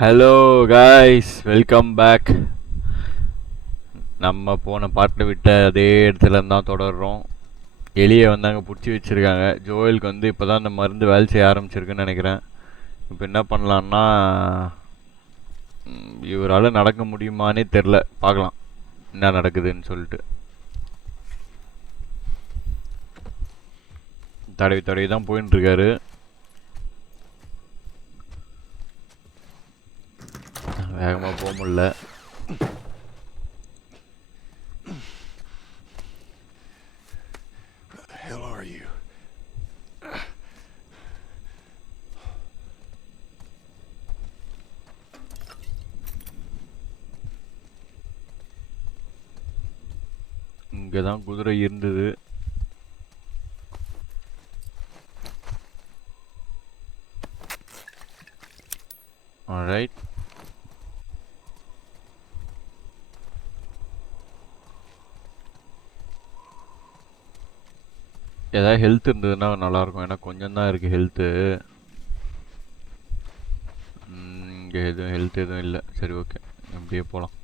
Hello guys, welcome back. நம்ம போன பாட்டில் விட்ட அதே இடத்துல தான் தொடர்றோம். எலியை வந்து அங்கே பிடிச்சி வச்சுருக்காங்க. ஜோயலுக்கு வந்து இப்போ தான் அந்த மருந்து வேலை செய்ய ஆரம்பிச்சிருக்குன்னு நினைக்கிறேன். இப்போ என்ன பண்ணலான்னா, இவரால் நடக்க முடியுமானே தெரில. பார்க்கலாம் என்ன நடக்குதுன்னு சொல்லிட்டு. தடவி தடவி தான் போயின்ட்டுருக்காரு. வேகமாக போக முடியல. இங்கே தான் குதிரை இருந்தது. ஆல்ரைட், ஏதாவது ஹெல்த் இருந்ததுன்னா நல்லாயிருக்கும். ஏன்னா கொஞ்சம் தான் இருக்குது ஹெல்த்து. இங்கே எதுவும் ஹெல்த் எதுவும் இல்லை. சரி, ஓகே, அப்படியே போகலாம்.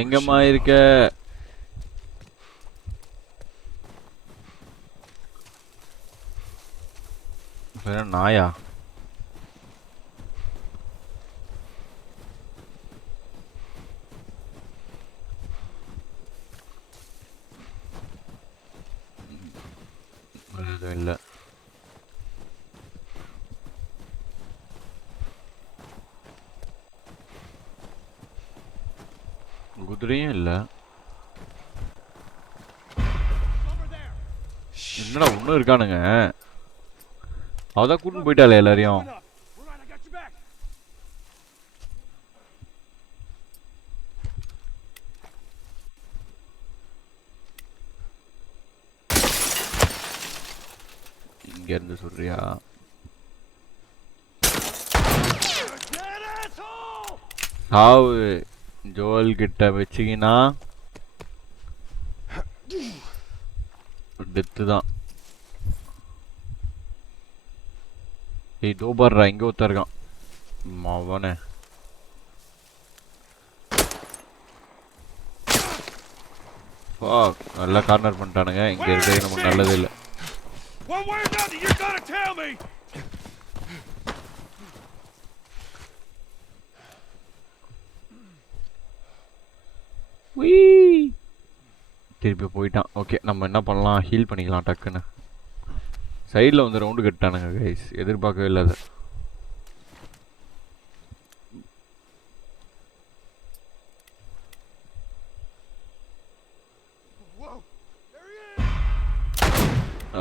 எங்கம்மா இருக்க? நாயா? எதுவும் இல்லை. குதிரையும் இல்லை. என்னடா ஒன்றும் இருக்கானுங்க. அவதான் கூட்டின்னு போயிட்டாலே எல்லாரையும். இங்க இருந்து சொல்றியா? சாவு ஜோல் கிட்ட வச்சிக்கினா டெத்து தான். ஏய் தோபாடுறா, இங்கே ஒருத்தர் இருக்கான். அவனே நல்லா கார்னர் பண்ணிட்டானுங்க. இங்கே இருக்கிறது நமக்கு நல்லது இல்லை. திருப்பி போயிட்டான். ஓகே, நம்ம என்ன பண்ணலாம், ஹீல் பண்ணிக்கலாம் டக்குன்னு. சைடில் வந்து ரவுண்டு கட்டானுங்க கைஸ், எதிர்பார்க்கவே இல்லை அதை.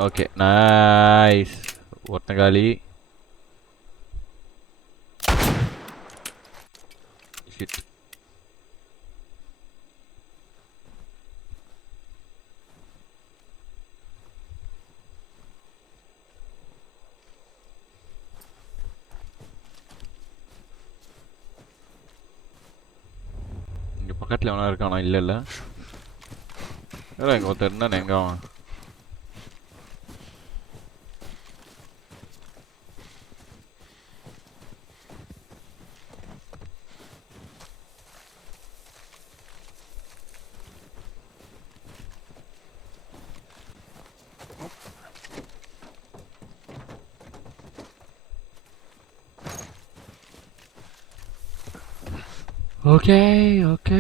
Okay, nice. ஒருத்தங்காலி. ஷிட். இங்கே பக்கத்தில் எவனா இருக்கானா? இல்லை இல்லை, இங்கே ஒருத்தர் இருந்தானே. எங்கே அவன்? ஓகே ஓகே,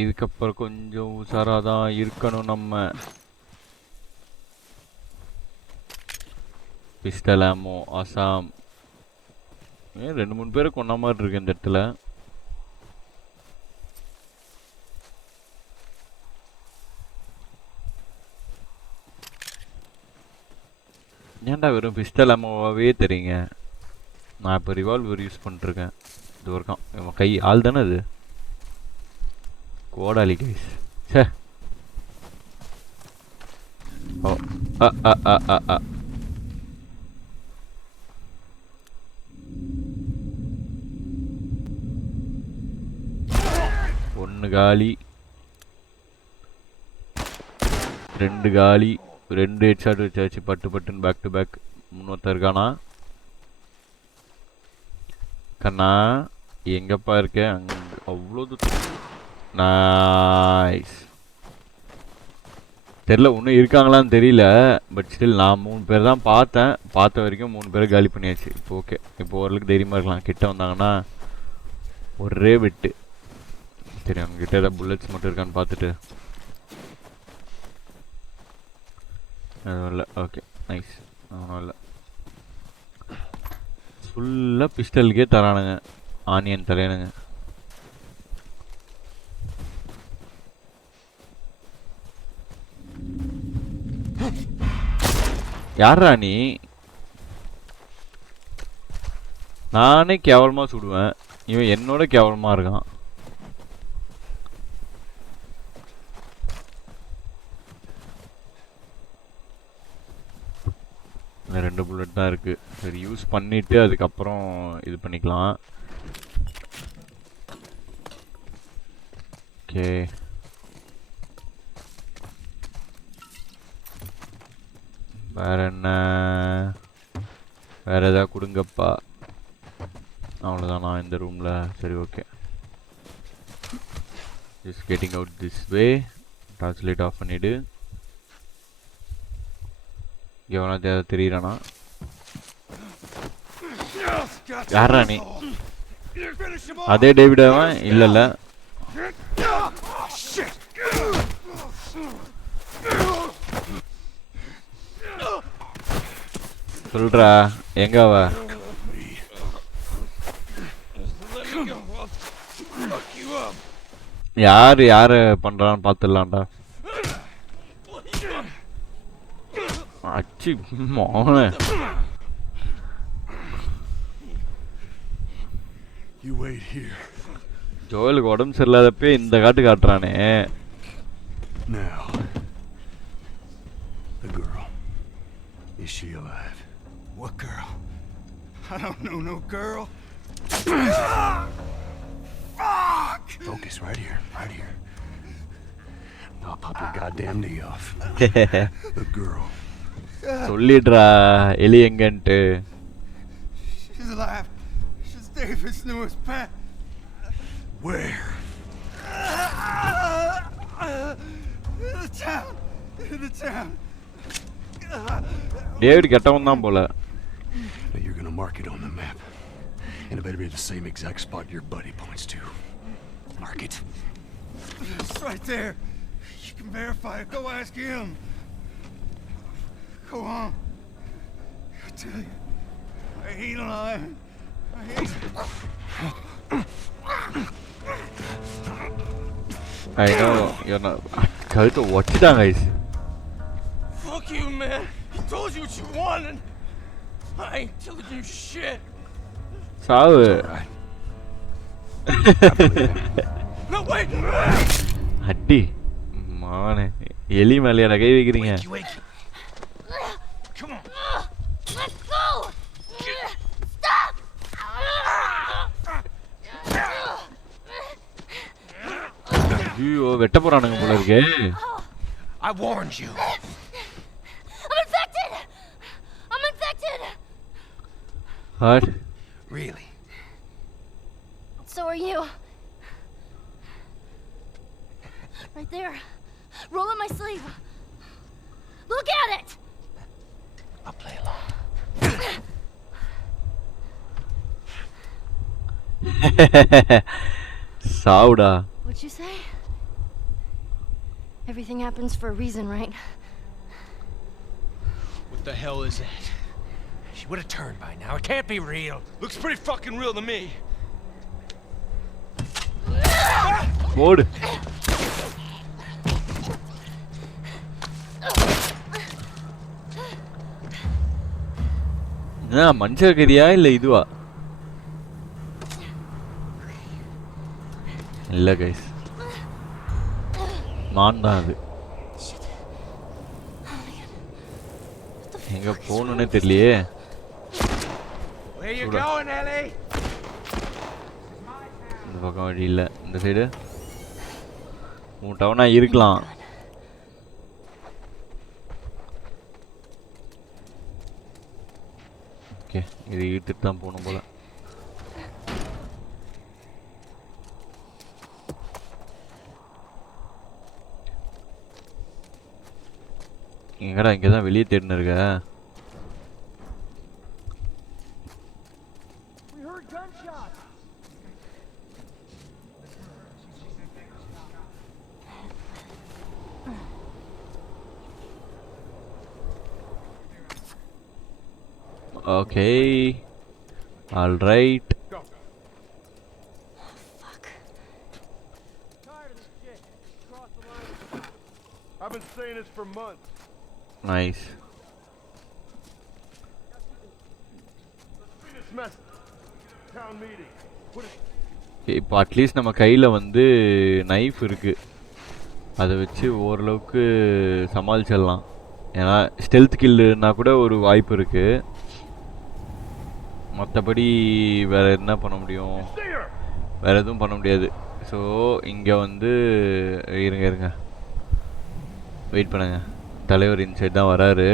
இதுக்கப்புறம் கொஞ்சம் உஷாராக தான் இருக்கணும் நம்ம. பிஸ்டல் ஆமோ ஆசாம். 2-3 பேரை கொண்ட மாதிரி இருக்கு இந்த இடத்துல. ஏன்டா வெறும் பிஸ்டல் ஆமோவாகவே தெரியுங்க. நான் இப்போ ரிவால்வர் யூஸ் பண்ணிருக்கேன். இது இருக்கான் இவன் கை ஆள் தானே அது. கோடாலி கைஸ். சே, ஓ அ அ அ அ அ ஒன்று காலி, 2 காலி, 2 ஹெட்ஷாட் வச்சாச்சு பட்டு பட்டுன்னு பேக் டு பேக். முன்னொருத்தர் இருக்கானா? கண்ணா எங்கப்பா இருக்க? அங்கே அவ்வளோ நைஸ். தெரில இன்னும் இருக்காங்களான்னு தெரியல. பட் ஸ்டில் நான் 3 பேர் தான் பார்த்தேன். பார்த்த வரைக்கும் 3 பேரை காலி பண்ணியாச்சு. இப்போ ஓகே, இப்போ ஓரளவுக்கு தைரியமாக இருக்கலாம். கிட்ட வந்தாங்கன்னா ஒரே வெட்டு. சரி, அவங்ககிட்ட ஏதாவது புல்லட்ஸ் மட்டும் இருக்கான்னு பார்த்துட்டு. அதுவும் இல்லை. Okay nice. அவனும் இல்லை. ஃபுல்லாக பிஸ்டலுக்கே தரானுங்க. ஆனியன் தரையானுங்க. யாரா நீ? நானே கேவலமாக சுடுவேன், இவன் என்னோட கேவலமாக இருக்கான். இந்த 2 புல்லட் தான் இருக்குது. சரி, யூஸ் பண்ணிவிட்டு அதுக்கப்புறம் இது பண்ணிக்கலாம். ஓகே, வேற என்ன? வேற ஏதாவது கொடுங்கப்பா. அவ்வளோதான் நான் இந்த ரூமில். சரி okay, just getting out this way. Torch light off பண்ணிவிடு. எவனா தேவை தெரியுறானா? யாரா நீ? அதே டேவிடாவன்? இல்லைல்ல. சொல்றா எங்க அவ? யாரு யாரு பண்றான்னு பாத்துடலாம்டா. அச்சி மோனே. ஜோயலுக்கு உடம்பு சரியில்லாதப்பே இந்த காட்டு காட்டுறானே. Now, the girl. Is she alive? What girl? I don't know no girl. Fuck! Focus right here, right here. I'll pop your goddamn knee off. The girl. சொல்லிடுறா எலி எங்கன்ட்டு. She's alive. She's David's newest pet. Where? In the town. In the town. David கெட்டவன் தான் போல. Now you're gonna mark it on the map. And it better be the same exact spot your buddy points to. Mark it. It's right there. You can verify it. Go ask him. Go on. I tell you, I ain't lying. I ain't. I know you're not. கழுத்தை ஒட்டிட்டாங்க guys. Fuck you, man. He told you what you wanted. I ain't telling you shit. சாவு. No, wait. அடி மானே. எலி மேலையா கை வைக்கிறீங்க? Come on. Let's go! Stop! ஐயோ வெட்ட போறானுங்க போல இருக்கே. I warned you. I'm infected! I'm infected! What? Really? So are you. Right there. Roll up my sleeve. Look at it! I'll play along. சாவுடா. What'd you say? Everything happens for a reason, right? What the hell is that? She would have turned by now. It can't be real. Looks pretty fucking real to me. போடு. என்ன மஞ்சள் கறியா இல்ல இதுவா? இல்ல கைஸ், நான் தான் அது. எங்க போகணும்னே தெரியலையே. Where you going, Ellie? இந்த பக்கம் வழி இல்ல. இந்த சைடு உன் டவுனா இருக்கலாம். ஓகே, இது இழுத்துட்டு தான் போகணும் போல. எங்கடா இங்கே தான் வெளியே தேடின்னு இருக்க? Okay, all right. I've been saying this for months. Nice. This mess. Town meeting. What is இப்போ அட்லீஸ்ட் நம்ம கையில் வந்து நைஃப் இருக்குது, அதை வச்சு ஓரளவுக்கு சமாளிச்சிடலாம். ஏன்னா ஸ்டெல்த் கில்லுன்னா கூட ஒரு வாய்ப்பு இருக்குது. மற்றபடி வேறு என்ன பண்ண முடியும்? வேறு எதுவும் பண்ண முடியாது. ஸோ இங்கே வந்து இருங்க வெயிட் பண்ணுங்க. தலைவர் இன்சைட் தான் வராரு.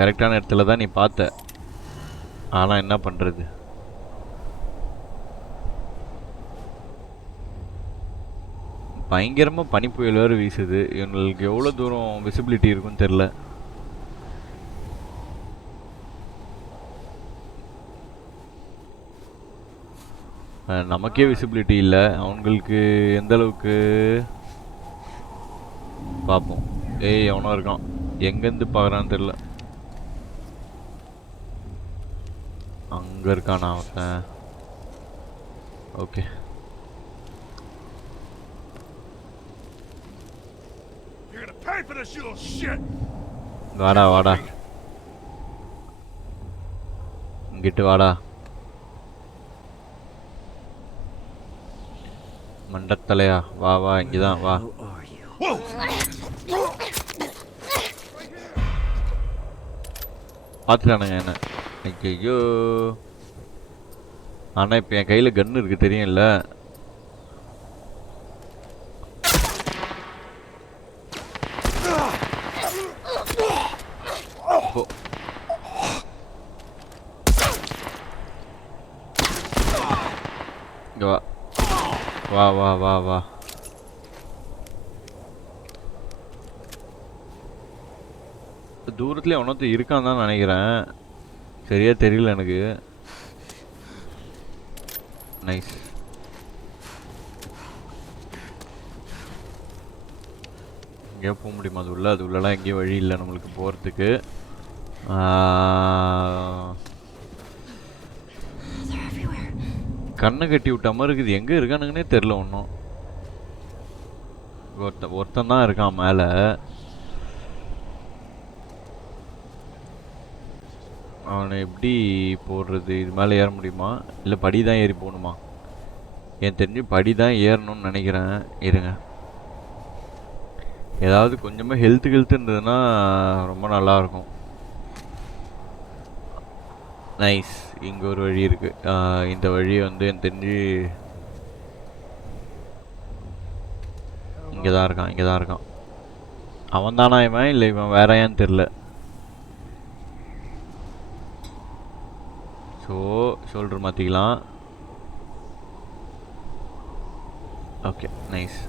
கரெக்டான இடத்துல தான் நீ பார்த்த, ஆனால் என்ன பண்ணுறது? பயங்கரமாக பனி புயல் வேறு வீசுது. இவங்களுக்கு எவ்வளோ தூரம் விசிபிலிட்டி இருக்குன்னு தெரில. நமக்கே விசிபிலிட்டி இல்லை, அவங்களுக்கு எந்த அளவுக்கு பார்ப்போம். ஏய் எவனோ இருக்கான், எங்கேருந்து பார்க்குறான்னு தெரில. அங்கே இருக்கானா அவன்? Okay, pay for this, you little shit. வாடா வாடா, இங்கிட்டு வாடா. மண்டத்தலையா, வா வா, இங்கதான் வா. பார்த்துட்டானுங்க என்ன? ஐயோ, ஆனால் இப்போ என் கையில் கன்று இருக்குது தெரியும்ல. வா வா வா வா வா. தூரத்துல எவனொருத்தன் இருக்கான் தான் நினைக்கிறேன், சரியா தெரியல எனக்கு. நைஸ். எங்கேயோ போக முடியுமா அது உள்ள? அது உள்ளலாம் எங்கேயும் வழி இல்லை நம்மளுக்கு போகிறதுக்கு. கண்ணை கட்டி விட்ட மாதிரி இருக்குது. எங்கே இருக்கானுங்கன்னே தெரில ஒன்றும். ஒருத்தன் தான் இருக்கான் மேலே. அவனை எப்படி போடுறது? இது மேலே ஏற முடியுமா இல்லை படி தான் ஏறி போகணுமா? எனக்கு தெரிஞ்சு படி தான் ஏறணும்னு நினைக்கிறேன். இருங்க, ஏதாவது கொஞ்சமாக ஹெல்த்து இருந்ததுன்னா ரொம்ப நல்லாயிருக்கும். நைஸ். இங்கே ஒரு வழி இருக்குது. இந்த வழி வந்து எனக்கு தெரிஞ்சு இங்கே தான் இருக்கான், இங்கே தான் இருக்கான். அவன் தானா இவன், இல்லை இவன் வேறையான்னு தெரில. ஸோ ஷோல்டர் மாற்றிக்கலாம். Okay, nice.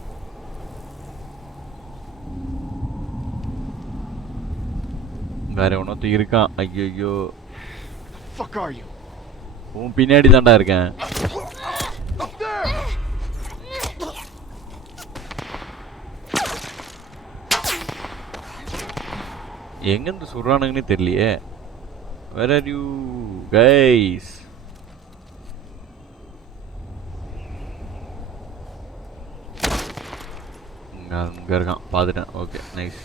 வேற ஒன்றொத்து இருக்கான். ஐயோ, Fuck are you? உன் பின்னாடி தான்டா இருக்கேன். Up there! எங்கேருந்து சொல்கிறானுங்கன்னே தெரியலையே. Where are you guys? இங்கே இருக்கான், பார்த்துட்டேன். Okay, nice.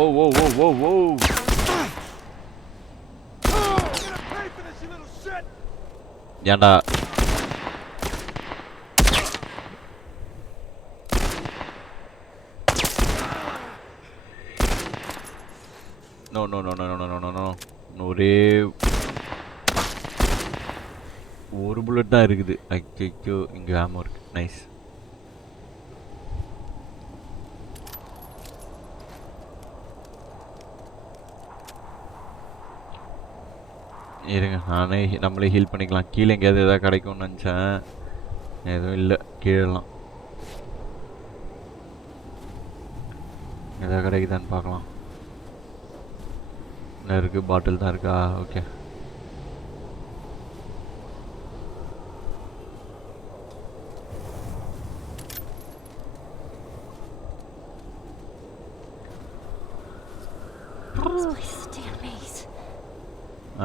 Oh oh oh oh oh. ஏண்டா no no no no no no no no ஒரே ஒரு புல்லட் தான் இருக்குது. ஐயோ இங்கே ஆமோ இருக்கு. நைஸ். இருங்க நானே நம்மளே ஹீல் பண்ணிக்கலாம். கீழே எங்கேயாவது எதாவது கிடைக்கும்னு நினச்சேன். எதுவும் இல்லை கீழெல்லாம். எதாவது கிடைக்குதான்னு பார்க்கலாம். என்ன இருக்குது? பாட்டில் தான் இருக்கா? ஓகே.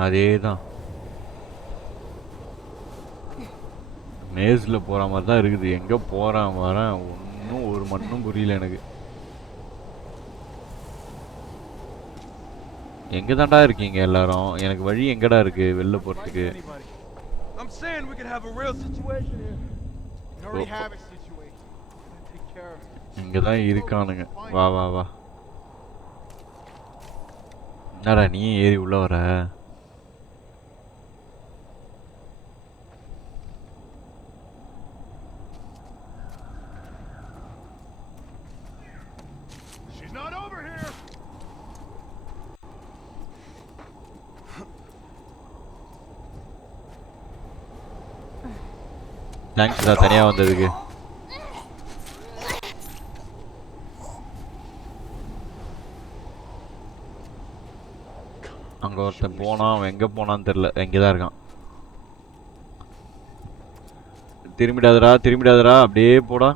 அதே தான் மேஸில் போகிற மாதிரி தான் இருக்குது. எங்கே போகிறேன் வரேன் ஒன்றும் ஒரு மண்ணும் புரியல எனக்கு. எங்கே தாண்டா இருக்கீங்க எல்லாரும்? எனக்கு வழி எங்கடா இருக்கு வெளில போகிறதுக்கு? I'm saying we could have a real situation here. We already have a situation. Take care of it. இங்கே தான் இருக்கானுங்க. வா வா வா. என்னடா நீ ஏறி உள்ள வர? She's not over here. Thanks டா தனியாக வந்ததுக்கு. அங்கே ஒருத்தன் போனான். அவன் எங்கே போனான்னு தெரில. எங்கே தான் இருக்கான். திரும்பிடாதடா திரும்பிடாதடா. அப்படியே போடா.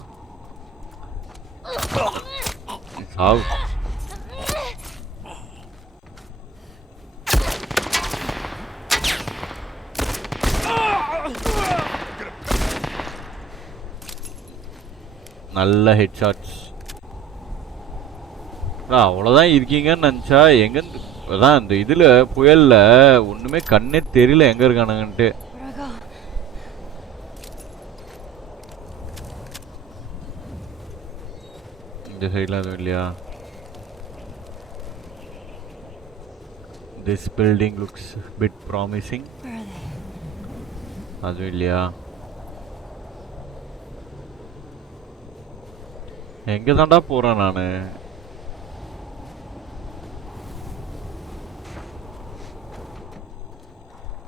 சாவு. நல்ல ஹெட் ஷாட்ஸ். அவ்வளோதான் இருக்கீங்கன்னு நினச்சா எங்கேருந்து அதான் இந்த இதில் புயலில் ஒன்றுமே கண்ணே தெரியல எங்கே இருக்கானுங்கன்ட்டு. இந்த சைடில் அதுவும் இல்லையா? This building looks bit promising. அதுவும் இல்லையா? எங்கே தாண்டா போகிறேன் நான்?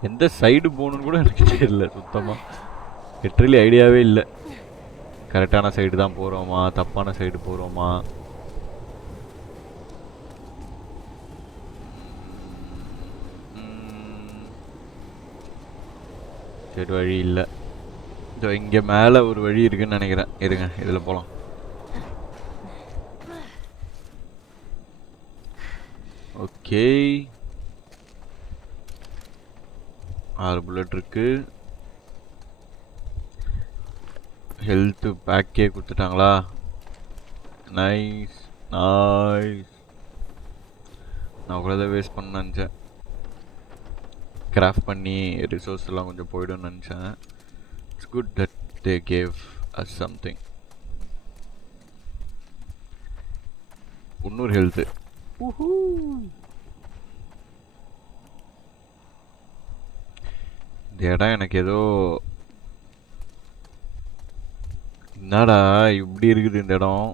எந்த சைடு போகணுன்னு கூட எனக்கு தெரியல சுத்தமாக. லிட்ரலி ஐடியாவே இல்லை. கரெக்டான சைடு தான் போகிறோமா தப்பான சைடு போகிறோமா? சரி வழி இல்லை. இதோ இங்கே மேலே ஒரு வழி இருக்குன்னு நினைக்கிறேன். இருங்க இதில் போகலாம். ஓகே 6 புல்லட் இருக்கு. ஹெல்த் பேக்கே கொடுத்துட்டாங்களா? Nice nice. நான் கூட தான் வேஸ்ட் பண்ண நினச்சேன். கிராஃப்ட் பண்ணி ரிசோர்ஸ் எல்லாம் கொஞ்சம் போய்டும்னு நினச்சேன். It's good that they gave us something. 300 ஹெல்த்து. இந்த இடம் எனக்கு ஏதோ என்னடா இப்படி இருக்குது இந்த இடம்.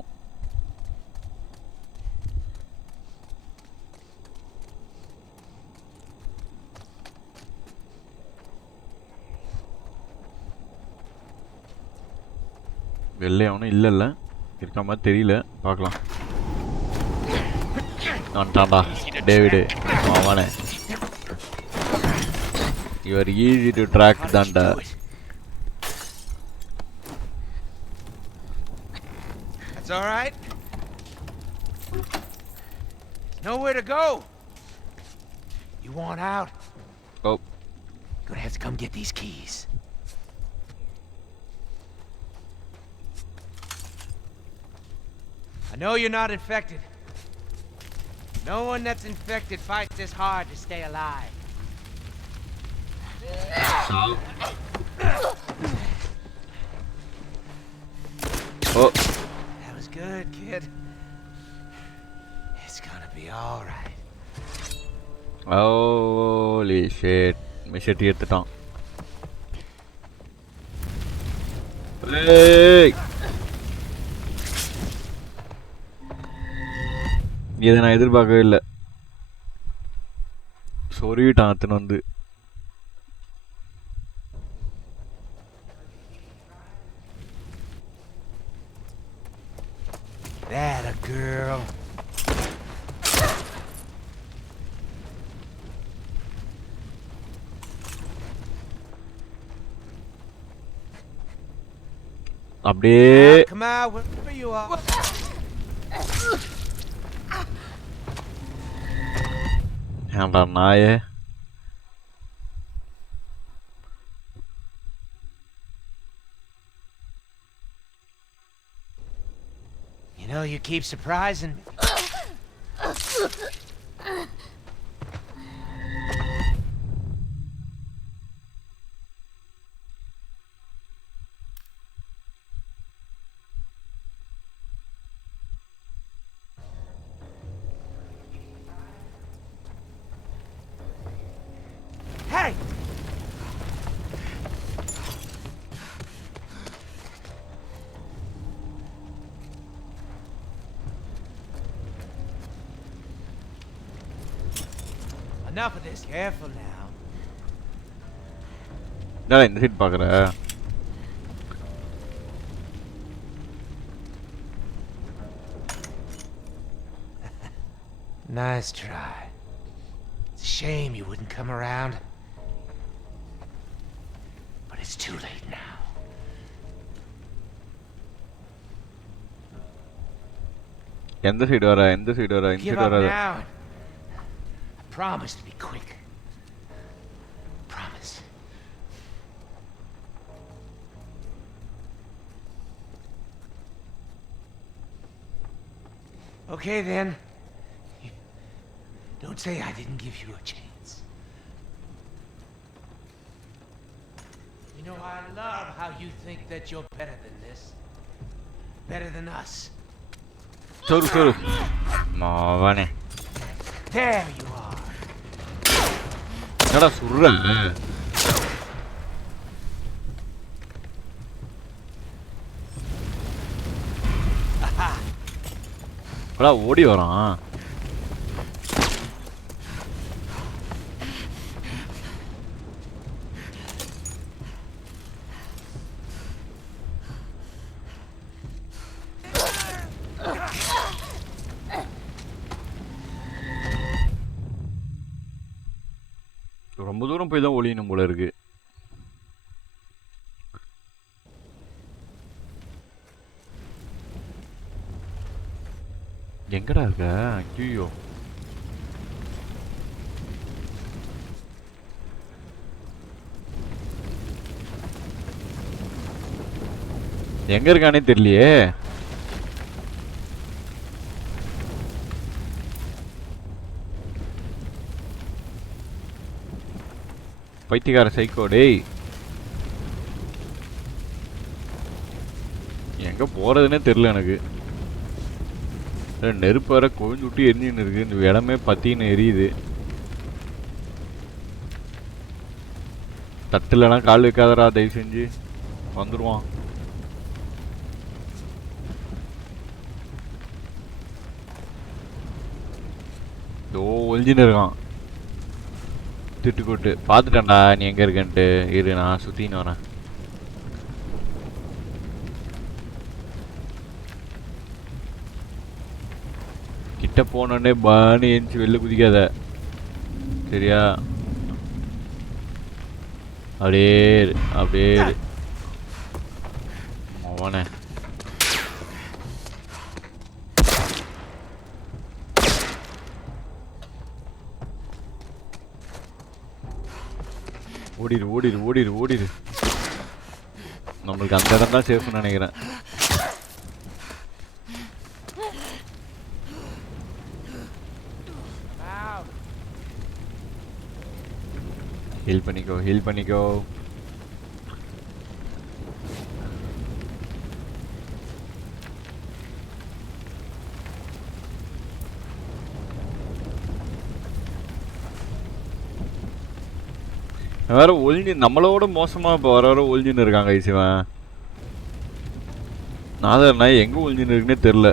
வெள்ளை அவனும் இல்லைல்ல இருக்க மாதிரி தெரியல. பார்க்கலாம். வந்துட்டான்டா டேவிடு அவனே. You are easy to track தான்டா. That's all right. Nowhere to go. You want out? Oh. Gonna have to come get these keys. I know you're not infected. No one that's infected fights this hard to stay alive. Oh. That was good, kid. It's gonna be all right. Holy shit machete எடுத்துட்டான். ஏய் இதை நான் எதிர்பார்க்கவே இல்லை. சொருவிட்டான் அத்தனை வந்து. That a girl. அப்படியே Come out, wherever you are. ஏன்டா நாயே. You know, you keep surprising me. Hey! Enough of this. Careful now. என்னடா இந்த சைட் பார்க்குற? Nice try. It's a shame you wouldn't come around. But it's too late now. எந்த சைடு வர? எந்த சைடு வர? இந்த Give சைடு up வராத. now. I promise to be quick. Promise. Okay then. Don't say I didn't give you a chance. You know, I love how you think that you're better than this. Better than us. சொரு சொரு மாவானே. There you are. என்னடா சுர்ற? அடா ஓடி வரான். ரொம்ப தூரம் போய் தான் ஒளியணும் போல இருக்கு. எங்கடா இருக்க? ஐயோ எங்க இருக்கானே தெரியலையே. பைத்தியக்கார சைக்கோ டேய். எங்க போறதுன்னே தெரியல எனக்கு. நெருப்பு வர கொழுந்து விட்டு எரிஞ்சுன்னு இருக்கு. இந்த இடமே பத்தின்னு எரியுது. தட்டுலலாம் கால் வைக்காதரா தயவு செஞ்சு. வந்துடுவான். ஓ ஒழிஞ்சின்னு இருக்கான். திட்டுக்கூட்டு பார்த்துட்டேன்டா நீ எங்கே இருக்கன்ட்டு. இரு நான் சுற்றின்னு வரேன். கிட்ட போனோடனே பானு ஏஞ்சி வெளில குதிக்காத சரியா? அப்படியே அப்படியே அவனே ஓடிடு ஓடிடு ஓடிடு ஓடிடு. நம்மளுக்கு அந்த இடம் தான் சேஃப்னு நினைக்கிறேன். ஹீல் பண்ணிக்கோ ஹீல் பண்ணிக்கோ. வேற ஒளிஞ்சு நம்மளோட மோசமா இப்போ வர வர ஒளிஞ்சுன்னு இருக்காங்க ஐசிவன். நாதர் நாய் எங்க ஒளிஞ்சுன்னு இருக்குன்னே தெரில.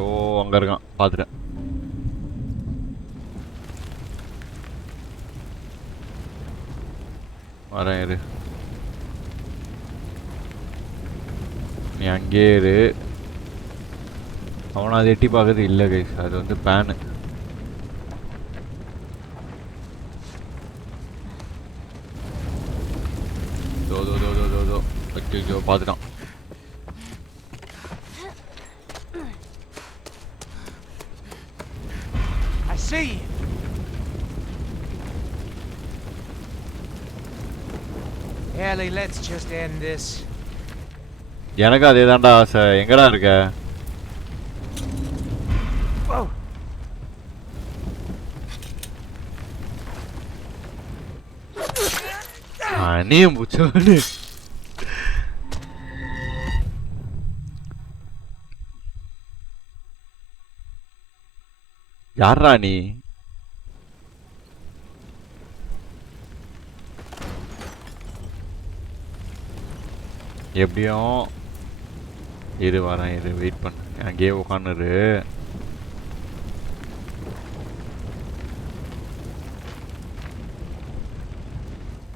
ஓ அங்க இருக்கான் பாத்துட்டேன். வரேன் இரு. நீ அங்கே இரு. அவனை அதை எட்டி பார்க்கறது இல்லை கைஸ், அது வந்து பேனு. தோ தோ தோ தோ தோ தோ ஐயோ பார்த்துட்டான். I see you. Ellie, let's just end this. எனக்கு அதே தான்டா ஆசை. எங்கடா இருக்க? நீயும் பூச்சோடு. யாரா நீ? எப்படியும் இரு வரேன், இரு வெயிட் பண்ணு, அங்கேயே உட்காந்துரு.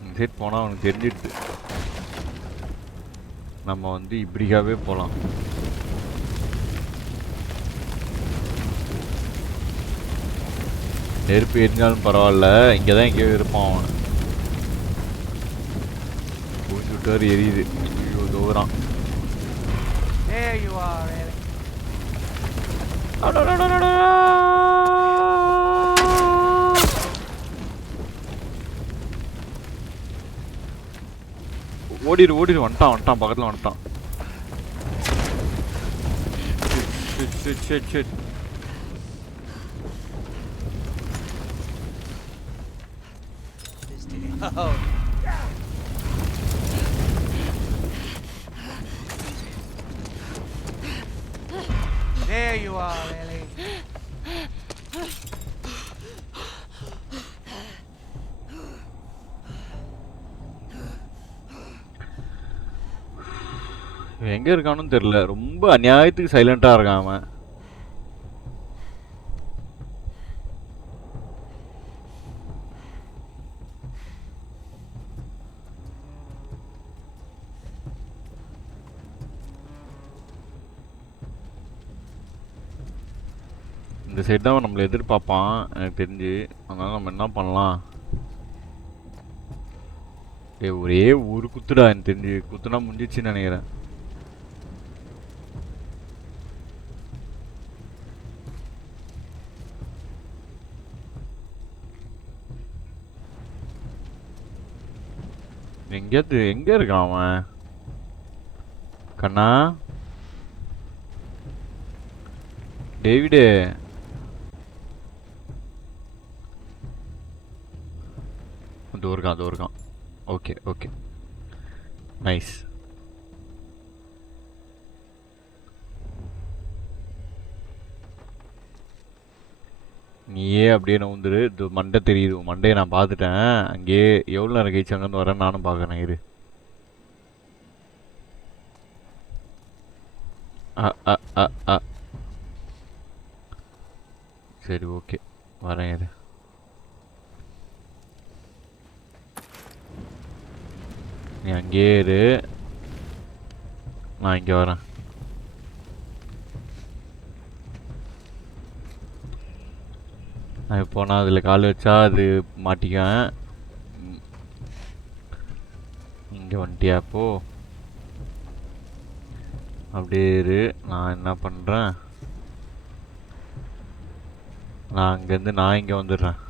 இந்த சைட் போனால் அவனுக்கு தெரிஞ்சிடுது நம்ம வந்து இப்படிக்காவே போகலாம். நெருப்பு எரிஞ்சாலும் பரவாயில்ல, இங்கே தான் எங்கேயோ இருப்பான் அவன். பூச்சி விட்டார் எரியுது. ஐயோ தூரம். There you are, Ellie. ஓடிடு ஓடிடு, வந்துட்டான் வந்துட்டான், பக்கத்தில் வந்துட்டான். Oh. There you are, Ellie. எங்க இருக்கானு தெரியல, ரொம்ப அநியாயத்துக்கு சைலண்டா இருக்கான் அவன். இந்த சைடு தான் நம்மளை எதிர்பார்ப்பான் எனக்கு தெரிஞ்சு. அதனால நம்ம என்ன பண்ணலாம்? ஒரே ஒரு குத்துடா, எனக்கு தெரிஞ்சு குத்துனா முடிஞ்சிச்சுன்னு நினைக்கிறேன். எங்கேயாவது எங்க இருக்கான் அவன்? கண்ணா டேவிடே, அதோ இருக்கான் அதோ இருக்கான். Okay okay nice. நீயே அப்படியே நவுந்துரு. இது மண்டை தெரியுது, மண்டையை நான் பார்த்துட்டேன். அங்கேயே எவ்வளோ நேரம் கழிச்சு அங்கேருந்து வரேன் நானும் பார்க்குறேன். இரு. சரி ஓகே வரேன். இரு. நீ அங்கேயே இரு, நான் இங்கே வரேன். நான் போனால் அதில் கால் வச்சா அது மாட்டிக்குவேன். இங்கே வந்துட்டியா? அப்போ அப்படியே இரு, நான் என்ன பண்ணுறேன், நான் அங்கேருந்து நான் இங்கே வந்துடுறேன்.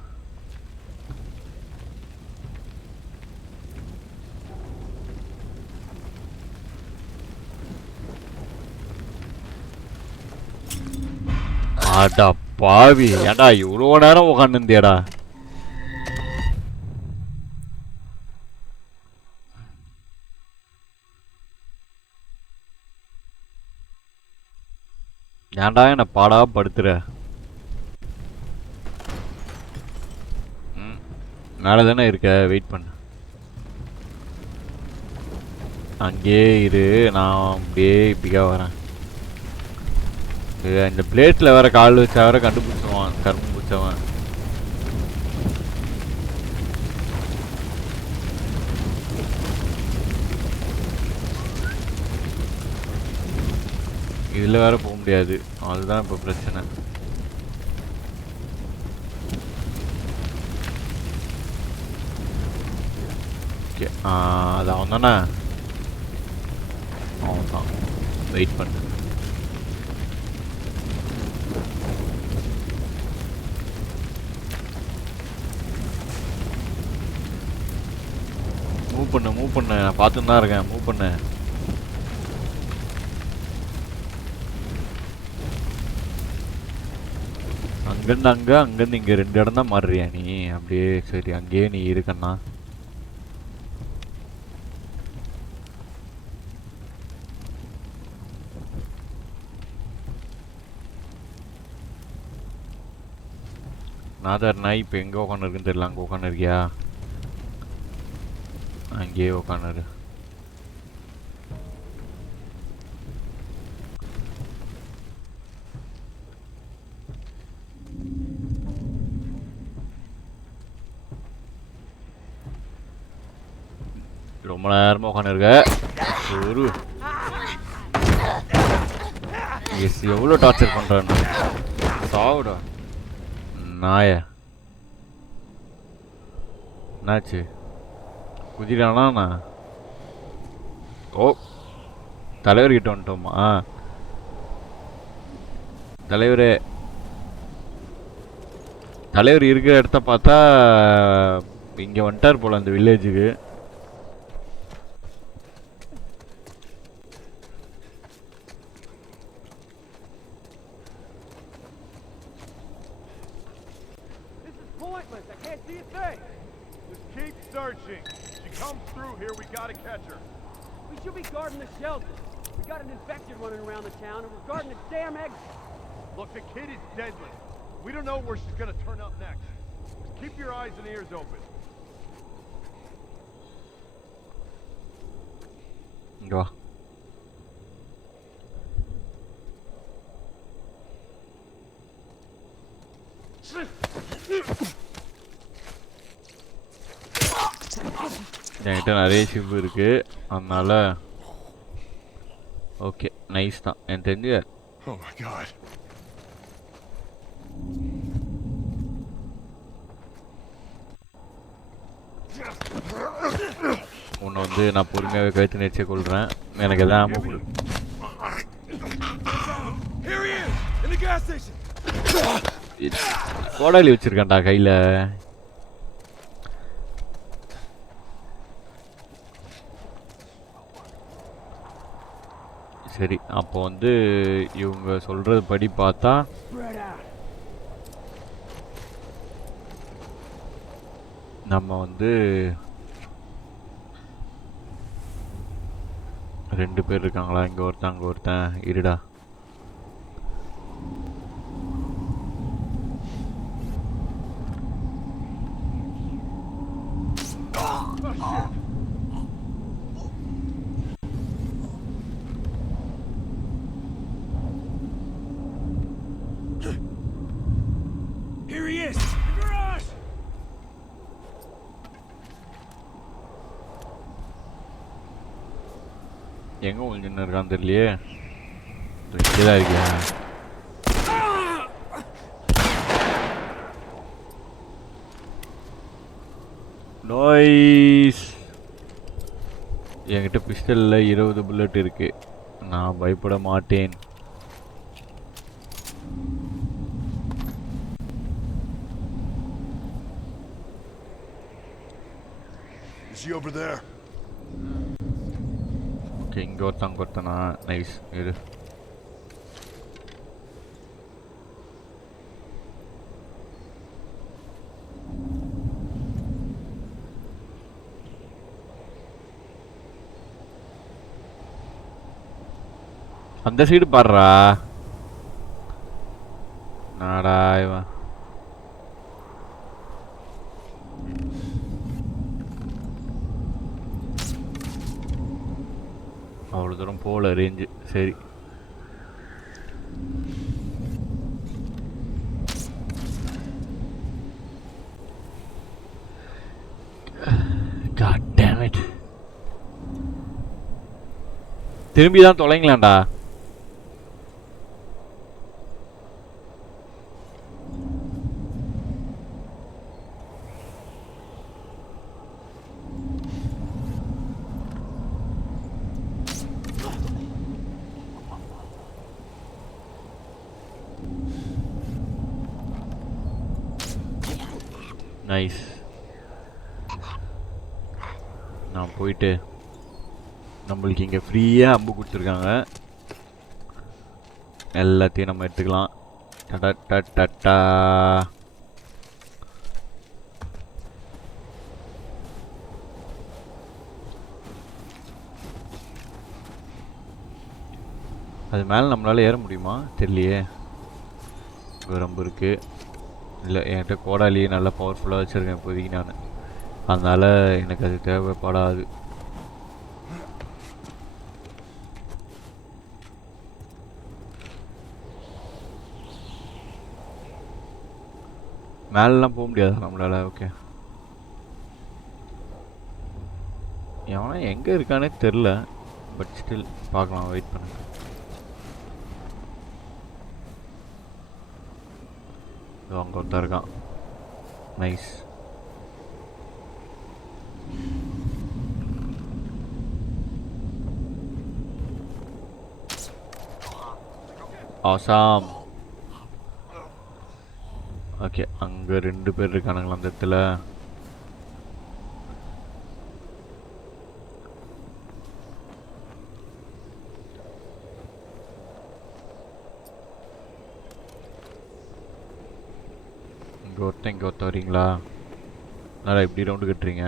அடா பாவி, ஏடா இவ்வளோ நேரம் உட்காந்துருந்தியாடா? ஏன்டா என்ன பாடா படுத்துற? ம் மேலே தானே இருக்க, வெயிட் பண்ணு. அங்கேயே இரு, நான் அப்படியே இப்படிக்கா வரேன். இந்த பிளேட்டில் வேற கால் வச்சா வேற கண்டுபிடிச்சுவான் கரும்பு பிடிச்சவன். இதில் வேற போக முடியாது, அதுதான் இப்போ பிரச்சனை. ஓகே, அது அவன் தானே? அவன் தான். வெயிட் பண்ணு. மூவ் பண்ணு, நான் பார்த்துன்னு தான் இருக்கேன். மூவ் பண்ணு. அங்கேருந்து அங்கே, அங்கேருந்து இங்கே 2 இடம் தான் மாறுறியா நீ? அப்படியே சரி, அங்கேயே நீ இருக்கண்ணா. நாதார் நாய் இப்போ எங்கே உட்காந்துருக்குன்னு தெரியல. அங்கே உட்காந்துருக்கியா? அங்கேயே உட்காந்துரு. ரொம்ப நேரமாக உட்காந்துருக்க. ஒரு எஸ் எவ்வளோ டார்ச்சர் பண்ணுறான்னு சாவுடா நாய. என்னாச்சு? குதிரானா? ஓ, தலைவர்கிட்ட வந்துட்டோமா? தலைவர் இருக்கிற இடத்த பார்த்தா இங்கே வந்துட்டார் போல அந்த வில்லேஜுக்கு. Just keep searching. She comes through here, we gotta catch her. We should be guarding the shelter. We got an infected running around the town, and we're guarding the damn exit. Look, the kid is deadly. We don't know where she's gonna turn up next. Just keep your eyes and ears open. இங்க வா. என்கிட்ட நிறைய ஷிப் இருக்கு, அதனால okay nice தான். எனக்கு தெரிஞ்சு Oh my God. உன்னை வந்து நான் பொறுமையாகவே கழுத்து நெரிச்சே கொள்கிறேன். எனக்கு எல்லாம் ஆமாம் கொடு. கோடாலி வச்சிருக்கேன்டா கையில். சரி, அப்போ வந்து இவங்க சொல்கிறது படி பார்த்தா நம்ம வந்து 2 பேர் இருக்காங்களா? இங்கே ஒருத்தன் அங்கே ஒருத்தன். இருடா, Here he is! The garage! எங்கே ஒழிஞ்சுன்னு இருக்கான்னு தெரியலையே. இங்கே தான் இருக்கியா? நோய்ஸ். என்கிட்ட பிஸ்டலில் 20 புல்லட் இருக்கு. நான் பயப்பட மாட்டேன். Is she over there? Okay, இங்கே ஒருத்தனா? நைஸ். இரு, அந்த சைடு பாடுறா. நாடா இவன் அவ்வளோ தூரம் போகல ரேஞ்சு. சரி God damn it. திரும்பி தான் தொலைங்களாண்டா. நைஸ். நான் போயிட்டு நம்மளுக்கு இங்கே ஃப்ரீயாக அம்பு கொடுத்துருக்காங்க, எல்லாத்தையும் நம்ம எடுத்துக்கலாம். டடா அது மேலே நம்மளால் ஏற முடியுமா தெரியலையே. ரொம்ப இருக்குது. இல்லை என்கிட்ட கோடாலியே நல்லா பவர்ஃபுல்லாக வச்சுருக்கேன் இப்போதைக்கு நான், அதனால் எனக்கு அது தேவைப்படாது. மேலெலாம் போக முடியாது நம்மளால். ஓகே எவனா எங்கே இருக்கானே தெரில, பட் ஸ்டில் பார்க்கலாம், வெயிட் பண்ணுங்க. அங்கே ஒருத்தன் இருக்கான். நைஸ். ஆசாம். ஓகே அங்கே 2 பேர் இருக்கானுங்களா அந்த இடத்துல. இங்கே ஒருத்தன் வரீங்களா? நல்லா எப்படி ரவுண்டு கட்டுறீங்க?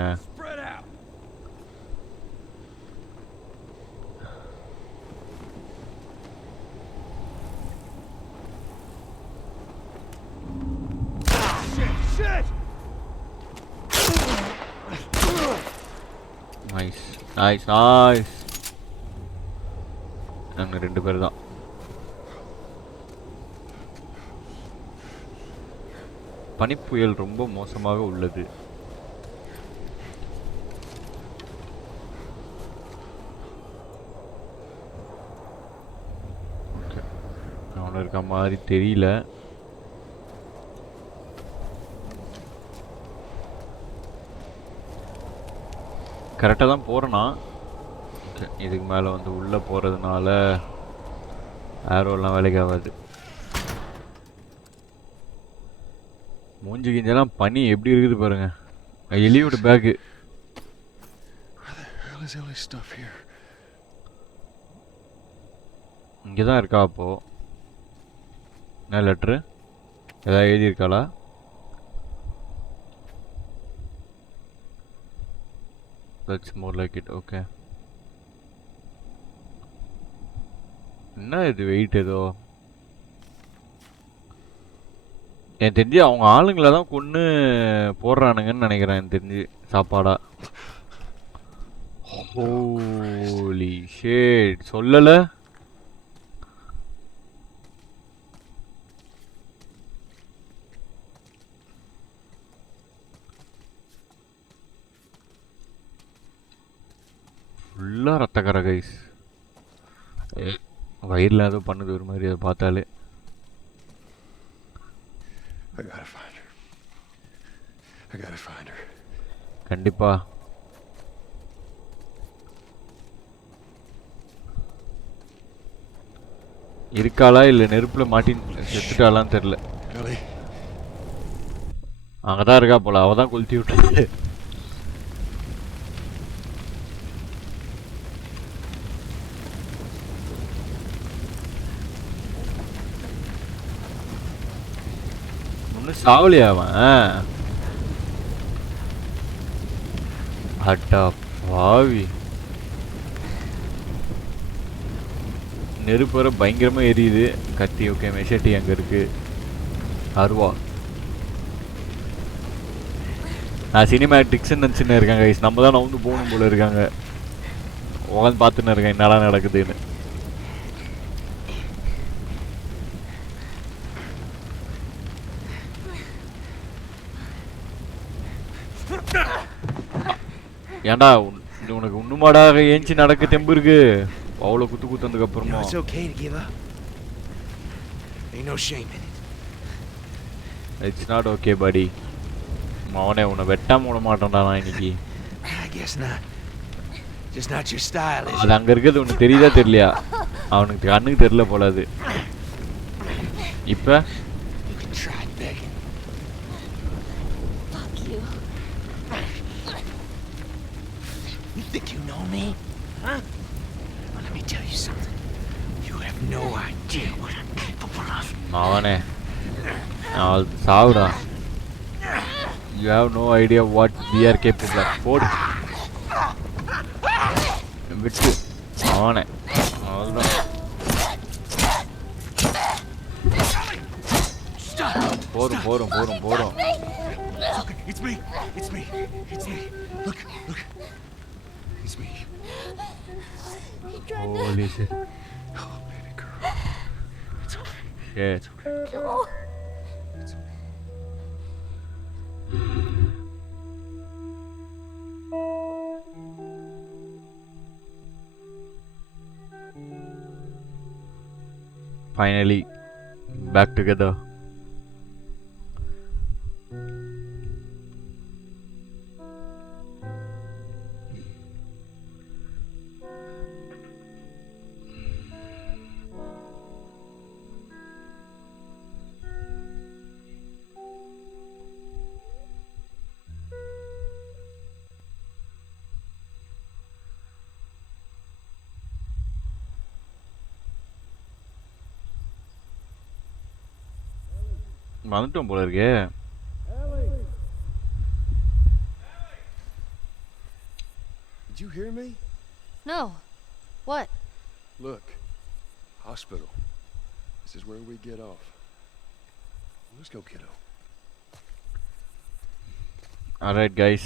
Nice nice nice. நாங்கள் 2 பேர் தான். பனிப்புயல் ரொம்ப மோசமாக உள்ளது. அவனு இருக்க மாதிரி தெரியல. கரெக்டாக தான் போகிறேன்னா. ஓகே இதுக்கு மேலே வந்து உள்ளே போகிறதுனால ஆரோலாம் வேலைக்கு ஆகாது. மூஞ்சி கிஞ்செல்லாம் பனி எப்படி இருக்குது பாருங்க. எலியோட பேக்கு. இங்கே தான் இருக்கா அப்போ? என்ன லெட்ரு ஏதாவது எழுதியிருக்காளா? That's more like it. Okay. என்ன இது வெயிட் ஏதோ? எனக்கு தெரிஞ்சு அவங்க ஆளுங்களை தான் கொன்று போடுறானுங்கன்னு நினைக்கிறேன். எனக்கு தெரிஞ்சு சாப்பாடா. ஹோலி ஷிட், சொல்லலை. ஃபுல்லாக ரத்தக்கரை கைஸ். வயிறில் ஏதோ பண்ணுது ஒரு மாதிரி அதை பார்த்தாலே. கண்டிப்பா இருக்காளா இல்லை நெருப்புல மாட்டி செத்துட்டாளான்னு தெரியல. அங்கதான் இருக்கா போல, அவதான் கொளுத்தி விட்டு. ஒன்னும் சாவலியா அவன்? அட்டா பாவி, நெருப்பு வர பயங்கரமாக எரியுது. கத்தி ஓகே, மெஷட்டி அங்கே இருக்கு. அருவா. நான் சினிமேட்டிக்ஸ்ன்னு நினச்சின்னு இருக்கேன் கைஸ். நம்ம தான் நவுந்து போகணும் போல இருக்காங்க. உட்காந்து பார்த்துன்னு இருக்கேன் என்னடா நடக்குதுன்னு. ஏன்டா உனக்கு இன்னுமாடா ஏஞ்சி நடக்க தெம்பு இருக்கு? அவ்வளோ குத்து குத்துனதுக்கு அப்புறமா It's okay to give up. Ain't no shame in it. It's not okay படி. அவனே உன்னை வெட்டாம விட மாட்டேன்டா நான் இன்னைக்கு. I guess not. Just not your style, is அது it? அங்கே இருக்கிறது உனக்கு தெரியுதா தெரியலையா? அவனுக்கு கண்ணுக்கு தெரியல போல அது. இப்போ You can try begging. Fuck you. You think you know me? Huh? Well, let me tell you something. You have no idea what I'm capable of. அவனே சாவுடா. You have no idea what we are capable of. போடு விட்டு அவனே அவ்வளோதான். போரும் போரும் போரும் போரும். It's me. It's me. It's me. Look. It's me. He tried Holy shit. Oh, baby girl. It's okay. Shit. to... No. Finally back together. வந்துட்டோம் போல இருக்கே. Did you hear me? No. What? Look. Hospital. This is where we get off. Let's go, kiddo. Alright guys.